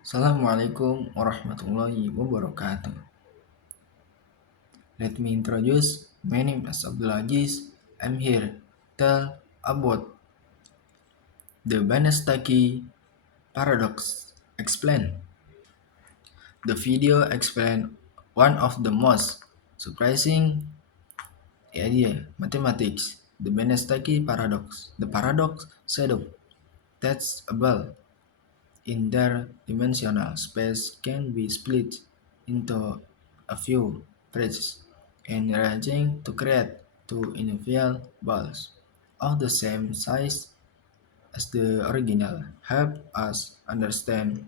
Assalamualaikum warahmatullahi wabarakatuh. Let me introduce. My name is Abdul Aziz. I'm here to tell about the Banastaki paradox. Explain. The video explain one of the most surprising idea mathematics, the Banastaki paradox. The paradox shadow that's a ball interdimensional space can be split into a few phrases and rearranged to create two individual balls of the same size as the original. Help us understand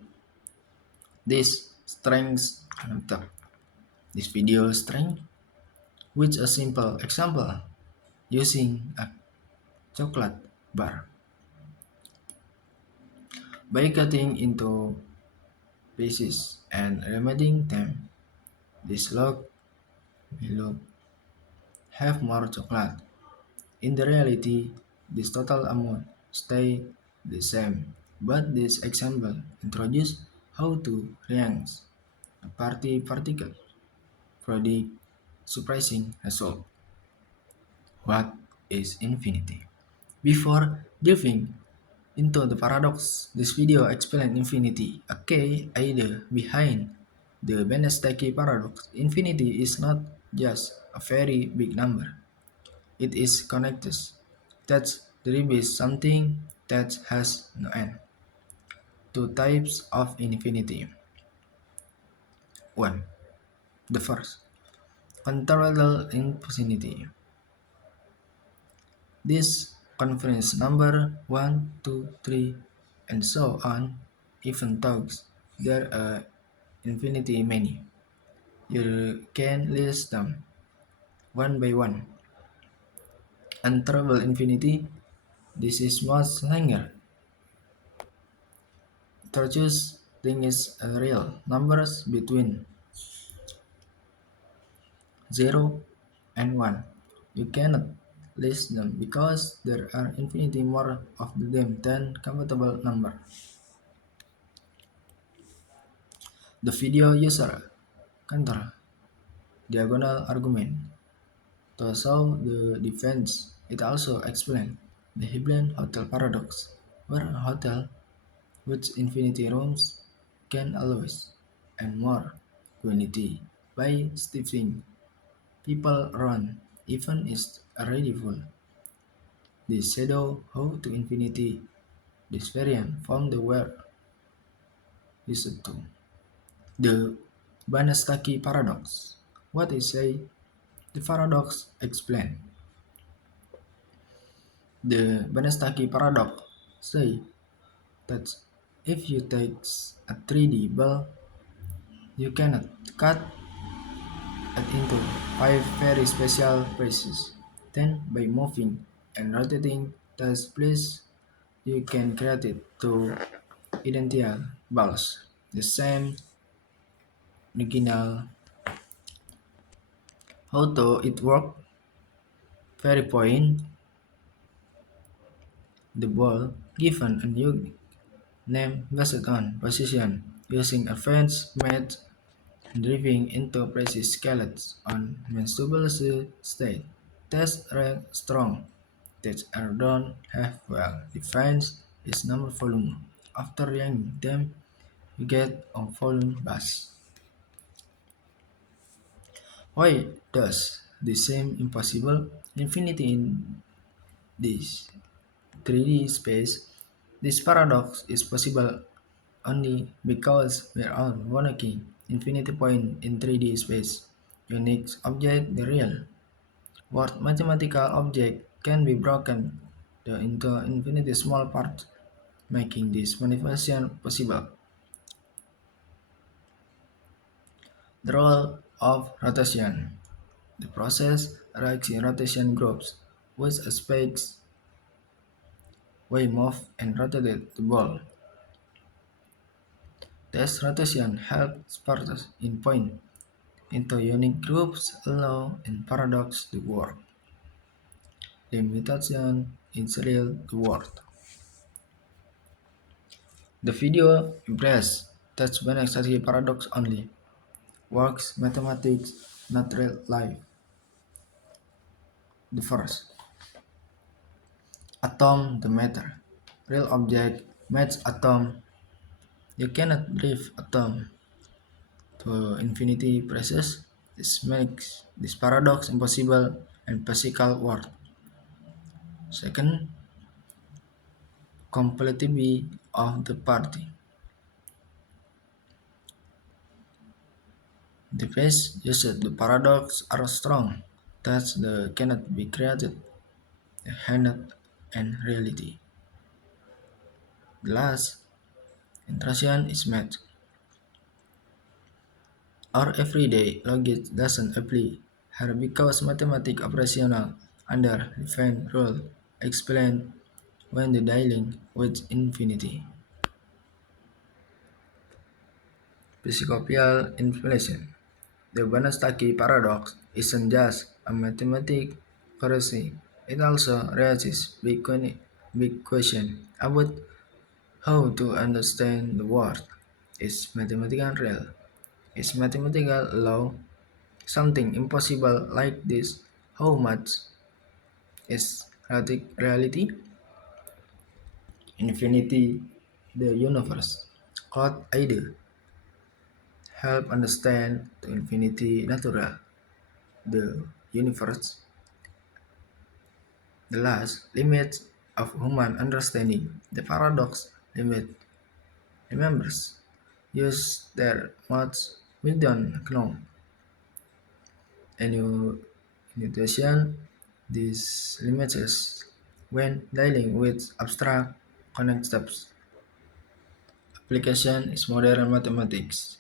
this strength method. This video strength with a simple example using a chocolate bar. By cutting into pieces and remedying them, this log will have more chocolate. In the reality, this total amount stay the same, but this example introduces how to rearrange a party particle product surprising result. What is infinity? Before delving into the paradox, this video explains infinity, a key idea behind the Benestaki paradox. Infinity is not just a very big number. It is connected. That there is something that has no end. Two types of infinity. One, the first, controllable infinity. This conference number 1, 2, 3, and so on, even talks, there are infinity many. You can list them one by one. Untravel infinity, this is much longer. Torches thing is real numbers between 0 and 1. You cannot list them because there are infinitely more of them than compatible number. The video user counter diagonal argument to show the defense. It also explains the Hibbelin hotel paradox, where a hotel with infinity rooms can always and more quantity by shifting people around even is already full. This shadow how to infinity this variant from the word used to. The Banastaki paradox. What is say? The paradox explain. The Banastaki paradox say that if you take a 3D ball, you cannot cut it into 5 very special pieces. Then by moving and rotating the place, you can create it to identical balls. The same original. How to it work? Very point the ball given a new name based on position using a fence made driving into precise skeletons on menstrual state. Test rank strong. Tests are done have well defined is number volume. After ranking them, you get a volume bus. Why does the same impossible infinity in this 3D space? This paradox is possible only because we are working infinity point in 3D space. Unique object, the real world mathematical object can be broken into infinity small parts, making this manifestation possible. The role of rotation. The process reacts in rotation groups, which aspects way move and rotate the ball. This rotation helps parts in point into unique groups allow and paradox the work. Limitation in real the world. The video impressed That's Banach paradox only. Works, mathematics, not real life. The first, atom, the matter. Real object, match atom. You cannot drive atom to infinity process. This makes this paradox impossible and physical world. Second, compatibility of the party. The phase used the paradox are strong, that the cannot be created, the handed and reality. The last intrusion is met. Our everyday logic doesn't apply here because mathematics operational under defined rule explain when the dealing with infinity. Psychopial inflation. The Banastaki paradox isn't just a mathematical currency, it also raises big question about how to understand the world. Is mathematical real? Is mathematical law something impossible like this? How much is reality? Infinity, the universe. Cloud idea help understand the infinity natural, the universe. The last limit of human understanding, the paradox limit remembers use their much we don't know. Any intuition, these limits when dealing with abstract concepts. Application is modern mathematics.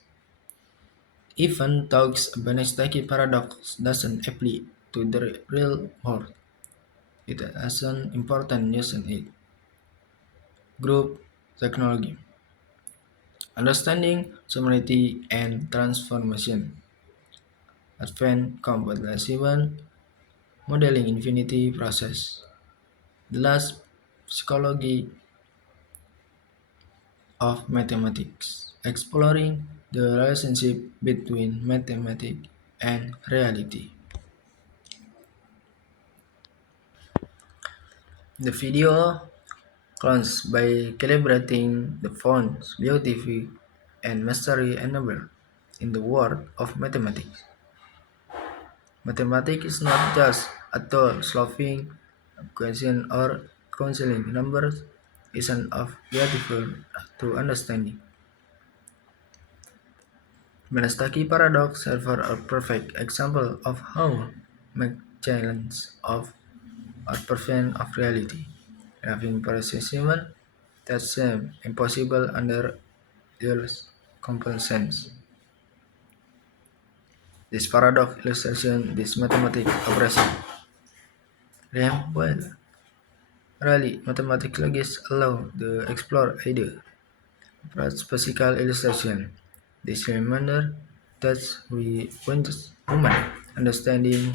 Even though Banach paradox doesn't apply to the real world, it has an important use in it. Group technology. Understanding similarity and transformation. Advanced computational modeling infinity process. The last psychology of mathematics, exploring the relationship between mathematics and reality. The video clones by calibrating the fonts beautifully and mastery enabled in the world of mathematics. Mathematics is not just a tool solving equations or counseling numbers, it's an of beautiful to understanding. Menestaki paradox serves a perfect example of how make challenge of or percent of reality, having precision that seems impossible under Euler's compensations. This paradox illustration this mathematical operation. Well, really, mathematics allow the explore idea. Perhaps physical illustration. This reminder that we want human understanding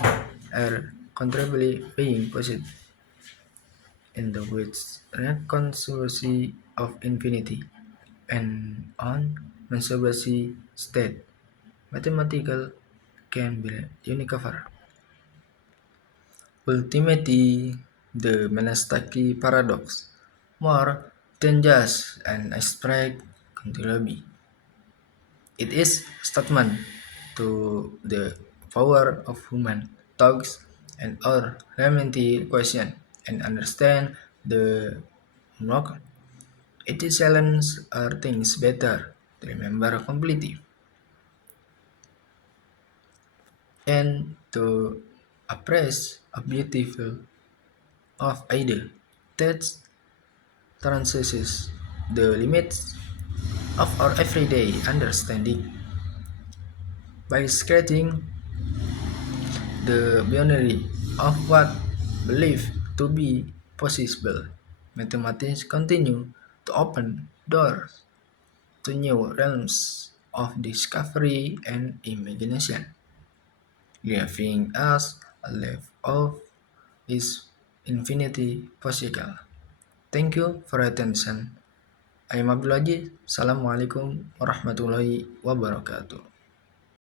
are contributably being positive in the width conservancy of infinity and on conservancy state. Mathematical can be unicover. Ultimately, the Menestaki paradox, more than just an abstract controversy. It is statement to the power of human thoughts and our remedy question and understand the mock. It is challenge our things better to remember completely and to appraise a beautiful of idea that transcends the limits of our everyday understanding by scratching the boundary of what believed to be possible. Mathematics continue to open doors to new realms of discovery and imagination, giving us a life of is infinity possible. Thank you for attention. I am Abdul Aziz. Assalamualaikum warahmatullahi wabarakatuh.